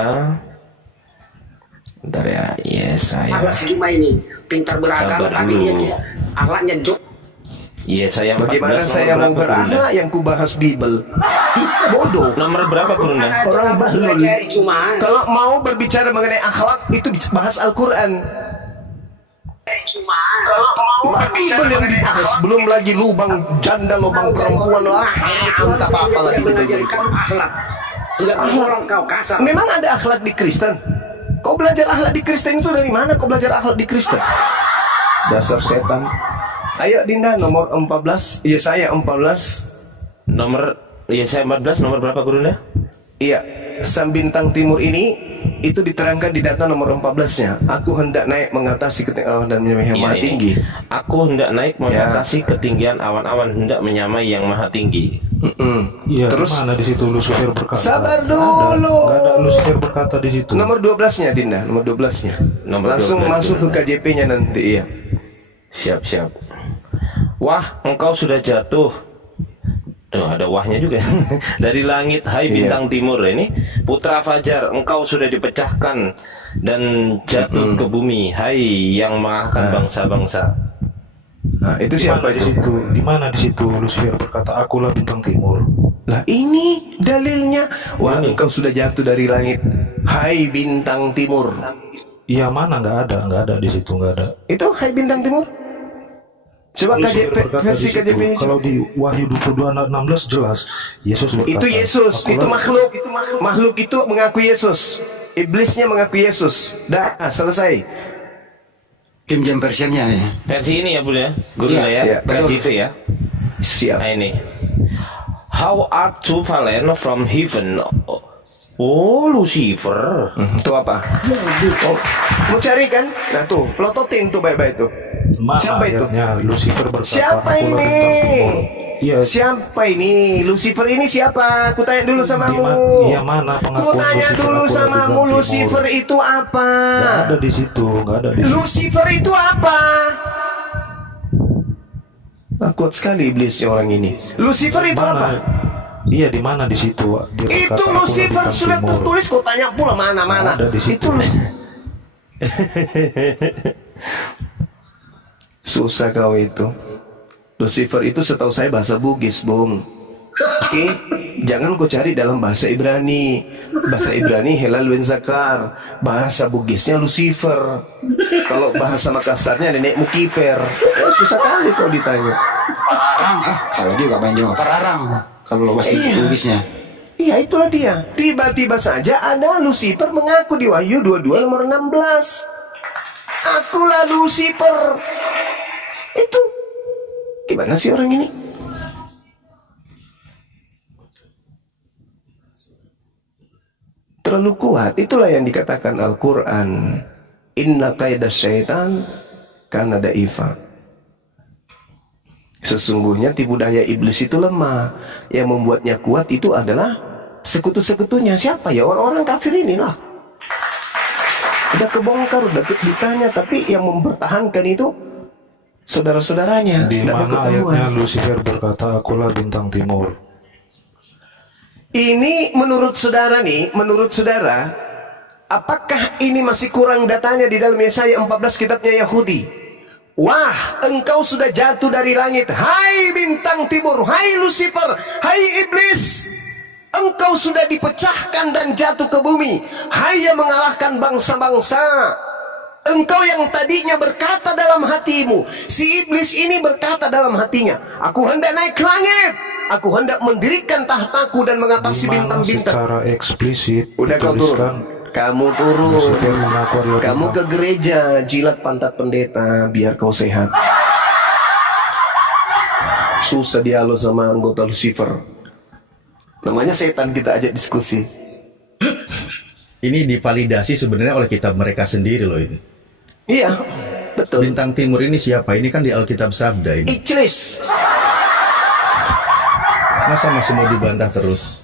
Bentar ya, Yesaya. Akhlak si Juma ini pintar beragama, Sabar tapi dulu. dia akhlaknya jok. Yesaya 14. Bagaimana saya nomor mau berapa, Gurunda? berakhlak yang kubahas Bibel? Bodoh. Nomor berapa Gurunda? Orang bahlul. Cari Juma. Kalau mau berbicara mengenai akhlak itu bahas Al-Quran. Cuma Kalau mau Bibel yang dibahas, belum lagi lubang janda, lubang perempuan lah. Entah apa lagi. tidak mengajarkan akhlak. Tidak mendorong kau kasar. Memang ada akhlak di Kristen. Kau belajar akhlak di Kristen itu dari mana? Kau belajar akhlak di Kristen? Dasar setan. Ayo Dinda nomor 14. Iya saya 14. Nomor Yesaya 14 nomor berapa Gurunda? Iya, sang bintang timur ini itu diterangkan di data nomor 14-nya. Aku hendak naik mengatasi ketinggian dan menyamai yang maha tinggi. Aku hendak naik mengatasi ketinggian awan-awan, hendak menyamai yang maha tinggi. Iya, terus mana di situ Lucifer berkata? Sabar dulu. Nggak ada Lucifer berkata di situ. Nomor 12-nya Dinda, nomor 12-nya. Langsung 12, masuk ke KJP-nya nanti, iya. Siap. Wah, engkau sudah jatuh. Ada wahnya juga. Dari langit, hai bintang timur. Ini putra fajar, engkau sudah dipecahkan dan jatuh ke bumi, hai yang mengalahkan bangsa-bangsa. Nah, itu siapa di situ? Di mana di situ Lucifer berkata, akulah bintang timur? Lah ini dalilnya. Wah, engkau sudah jatuh dari langit, hai bintang timur. Iya, mana? Nggak ada di situ, nggak ada. Itu hai bintang timur. Coba KJP, versi KJP. Kalau di Wahyu 22:16 jelas Yesus berkata. Itu Yesus, itu makhluk. Makhluk itu mengaku Yesus. Iblisnya mengaku Yesus. Dah, selesai. King James versionnya nih. Versi ini ya Bunda ya, Gurunda ya, KJV ya. Siap. Nah ini. How art thou fallen from heaven? Oh, Lucifer. Itu apa? Oh, mau cari kan? Nah tuh, pelototin tuh baik-baik tuh. Siapa itu? Lucifer berkata, siapa ini? Iya. Siapa ini? Lucifer ini siapa? Aku tanya dulu samamu. Iya, mana pengakuan? Aku tanya dulu samamu, Lucifer itu apa? Nggak ada di situ, nggak ada di situ. Lucifer itu apa? Kuat sekali iblisnya orang ini. Lucifer itu apa? Iya, di mana di situ? Itu Lucifer sudah tertulis. Kau tanya pula mana? Ada di situ. Itu susah kau itu. Lucifer itu setahu saya bahasa Bugis, Bung. Oke, jangan kau cari dalam bahasa Ibrani. Bahasa Ibrani Helal Ben Zakar. Bahasa Bugisnya Lucifer. Kalau bahasa Makassarnya Nenek Mukiper. Susah kali kau ditanya. Pararang, salah juga Bang Jo. Pararang. Kalau bahasa Bugisnya. Iya, itulah dia. Tiba-tiba saja ada Lucifer mengaku di Wahyu 22 nomor 16. Akulah Lucifer. Itu gimana sih orang ini? Terlalu kuat. Itulah yang dikatakan Al-Quran. Inna kaidah syaitan kana da'ifa. Sesungguhnya tipu daya iblis itu lemah. Yang membuatnya kuat itu adalah sekutu-sekutunya. Siapa ya? Orang-orang kafir inilah. Udah kebongkar, udah ditanya, tapi yang mempertahankan itu saudara-saudaranya. Di mana ayatnya Lucifer berkata, akulah bintang timur? Ini menurut saudara nih, menurut saudara, apakah ini masih kurang datanya di dalam Yesaya 14 kitabnya Yahudi? Wah, engkau sudah jatuh dari langit, hai bintang timur, hai Lucifer, hai iblis. Engkau sudah dipecahkan dan jatuh ke bumi, hai yang mengalahkan bangsa-bangsa. Engkau yang tadinya berkata dalam hatimu, si iblis ini berkata dalam hatinya, aku hendak naik ke langit, aku hendak mendirikan tahtaku dan mengatasi bintang-bintang. Secara eksplisit udah kau turun. Kamu turun, kamu ke gereja, jilat pantat pendeta biar kau sehat. Susah dialog sama anggota Lucifer. Namanya setan, kita ajak diskusi. Ini divalidasi sebenarnya oleh kitab mereka sendiri loh ini. Iya, betul. Bintang timur ini siapa? Ini kan di Alkitab Sabda ini. Iblis. Masa masih mau dibantah terus?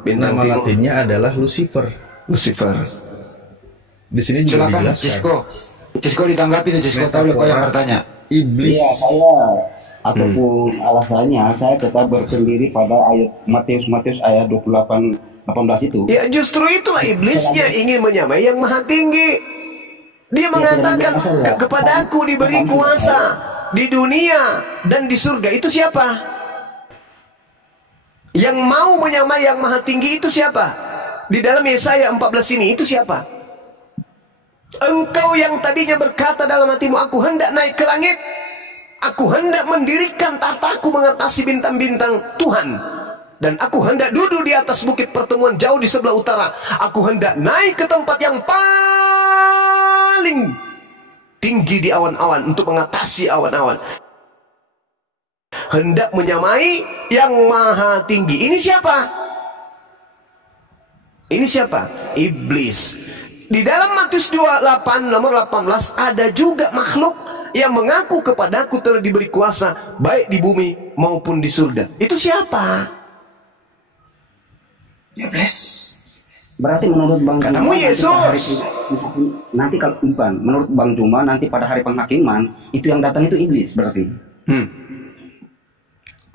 Bintang nama latinnya adalah Lucifer. Lucifer. Di sini juga silakan, dijelaskan. Cisco ditanggapi tuh, Cisco tahu kau yang bertanya. Iblis. Iya, saya apapun alasannya, saya tetap berpendiri pada ayat Matius ayat 28:18 itu. Ya justru itulah iblisnya ingin menyamai yang maha tinggi. Dia mengatakan kepadaku diberi kuasa di dunia dan di surga. Itu siapa? Yang mau menyamai yang maha tinggi itu siapa? Di dalam Yesaya 14 ini itu siapa? Engkau yang tadinya berkata dalam hatimu, aku hendak naik ke langit, aku hendak mendirikan tahtaku mengatasi bintang-bintang Tuhan, dan aku hendak duduk di atas bukit pertemuan jauh di sebelah utara. Aku hendak naik ke tempat yang paling paling tinggi di awan-awan untuk mengatasi awan-awan. Hendak menyamai yang maha tinggi. Ini siapa? Ini siapa? Iblis. Di dalam Matius 28 nomor 18 ada juga makhluk yang mengaku kepadaku telah diberi kuasa baik di bumi maupun di surga. Itu siapa? Iblis. Berarti menurut Bang Juma, katamu Yesus. Nanti kalau bukan, menurut Bang Juma nanti pada hari penghakiman itu yang datang itu iblis berarti.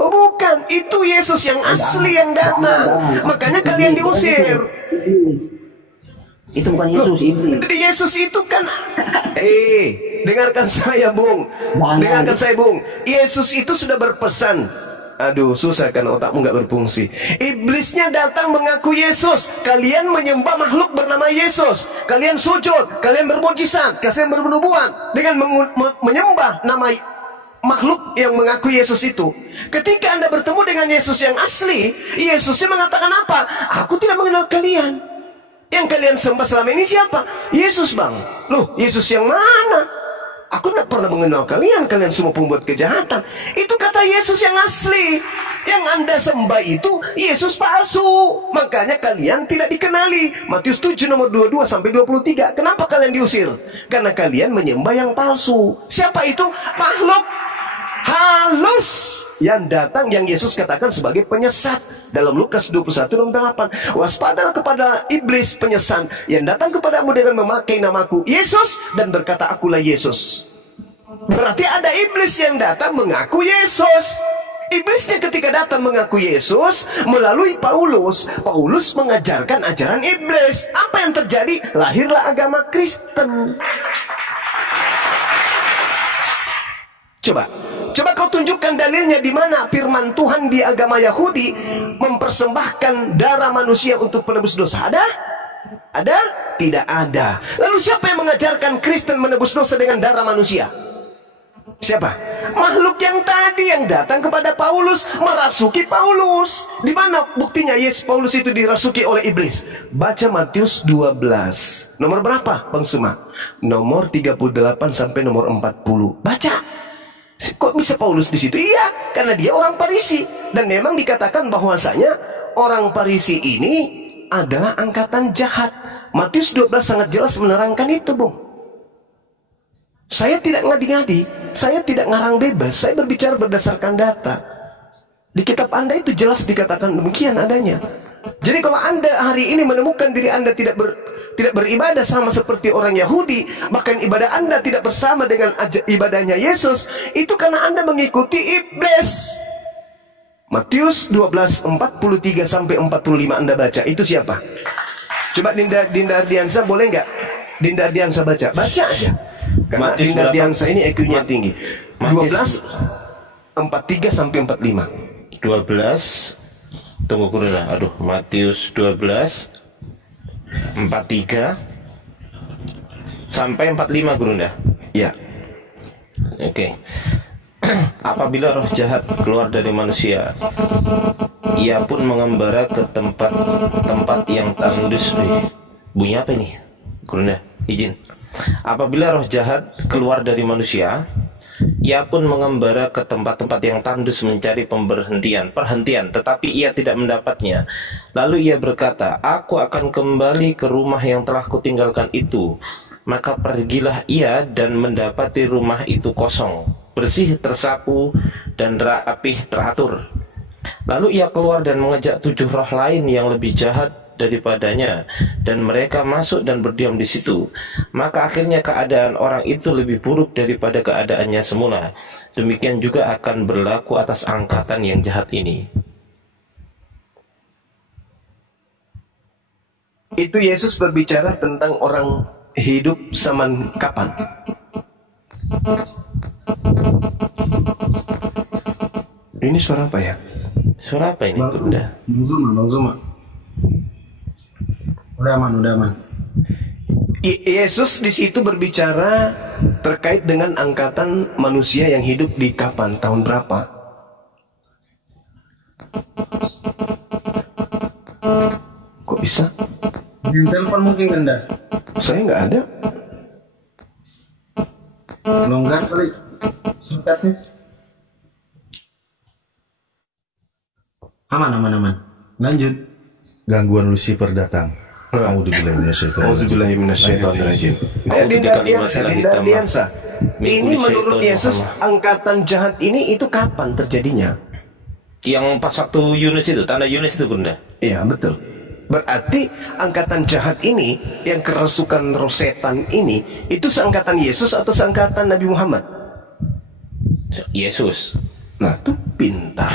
Oh bukan, itu Yesus yang asli yang datang. Makanya kalian diusir. Itu bukan Yesus, iblis. Yesus itu kan dengarkan saya, Bung. Dengarkan saya, Bung. Yesus itu sudah berpesan. Aduh, susah kan otakmu nggak berfungsi. Iblisnya datang mengaku Yesus. Kalian menyembah makhluk bernama Yesus. Kalian sujud, kalian bermujizat, kalian bernubuat dengan menyembah nama makhluk yang mengaku Yesus itu. Ketika Anda bertemu dengan Yesus yang asli, Yesusnya mengatakan apa? Aku tidak mengenal kalian. Yang kalian sembah selama ini siapa? Yesus, Bang. Loh, Yesus yang mana? Aku tidak pernah mengenal kalian. Kalian semua pembuat kejahatan. Itu kata Yesus yang asli. Yang Anda sembah itu Yesus palsu. Makanya kalian tidak dikenali. Matius 7 nomor 22 sampai 23. Kenapa kalian diusir? Karena kalian menyembah yang palsu. Siapa itu? Makhluk halus yang datang, yang Yesus katakan sebagai penyesat dalam Lukas 21 nomor 8. Waspadalah kepada iblis penyesat yang datang kepadamu dengan memakai namaku Yesus dan berkata akulah Yesus. Berarti ada iblis yang datang mengaku Yesus. Iblisnya ketika datang mengaku Yesus melalui Paulus, Paulus mengajarkan ajaran iblis. Apa yang terjadi? Lahirlah agama Kristen. Coba kau tunjukkan dalilnya di mana firman Tuhan di agama Yahudi mempersembahkan darah manusia untuk penebus dosa. Ada? Ada? Tidak ada. Lalu siapa yang mengajarkan Kristen menebus dosa dengan darah manusia? Siapa? Makhluk yang tadi yang datang kepada Paulus, merasuki Paulus. Di mana buktinya Paulus itu dirasuki oleh iblis? Baca Matius 12. Nomor berapa, Bang Suma? Nomor 38 sampai nomor 40. Baca. Kok bisa Paulus di situ? Iya, karena dia orang Farisi dan memang dikatakan bahwasanya orang Farisi ini adalah angkatan jahat. Matius 12 sangat jelas menerangkan itu, Bung. Saya tidak ngadi-ngadi, saya tidak ngarang bebas, saya berbicara berdasarkan data. Di kitab Anda itu jelas dikatakan demikian adanya. Jadi kalau Anda hari ini menemukan diri Anda tidak beribadah sama seperti orang Yahudi, bahkan ibadah Anda tidak bersama dengan ibadahnya Yesus, itu karena Anda mengikuti iblis. Matius 12 43 sampai 45 Anda baca. Itu siapa? Coba Dinda Ardiansa boleh nggak? Dinda Ardiansa baca aja. Karena Dinda Ardiansa ini IQ-nya tinggi. 12 43 sampai 45. 12 tunggu dulu lah. Aduh, Matius 12 43 sampai 45 Gurunda. Ya. Oke. Apabila roh jahat keluar dari manusia, ia pun mengembara ke tempat yang tandus. Bunyi apa ini? Gurunda, izin. Apabila roh jahat keluar dari manusia, ia pun mengembara ke tempat-tempat yang tandus mencari perhentian, tetapi ia tidak mendapatnya. Lalu ia berkata, aku akan kembali ke rumah yang telah kutinggalkan itu. Maka pergilah ia dan mendapati rumah itu kosong, bersih, tersapu, dan rapih teratur. Lalu ia keluar dan mengajak 7 roh lain yang lebih jahat daripadanya, dan mereka masuk dan berdiam di situ. Maka akhirnya keadaan orang itu lebih buruk daripada keadaannya semula. Demikian juga akan berlaku atas angkatan yang jahat ini. Itu Yesus berbicara tentang orang hidup zaman kapan? Ini suara apa ya? Suara apa ini, Bunda? Bang Zuma. Udah aman. Yesus di situ berbicara terkait dengan angkatan manusia yang hidup di kapan, tahun berapa? Kok bisa? Di telepon mungkin Anda. Saya nggak ada. Longgar kali singkatnya. Aman. Lanjut. Gangguan Lucifer datang. Auzubillahi minasyaitonirrajim. Ini menurut Yesus angkatan jahat ini itu kapan terjadinya? Yang pas waktu Yunus itu, tanda Yunus itu Bunda. Iya betul. Berarti angkatan jahat ini yang kerasukan roh setan ini itu seangkatan Yesus atau seangkatan Nabi Muhammad? Yesus. Nah tuh pintar.